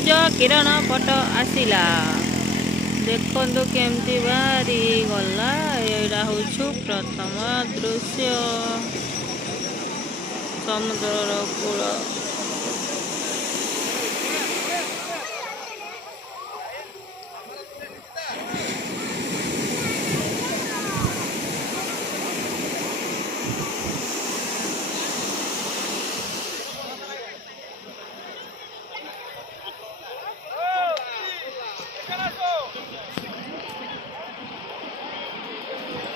सूर्य किरण पट आसिला देखु केमती बारी गला। एटा हूँ प्रथम दृश्य समुद्र कूल।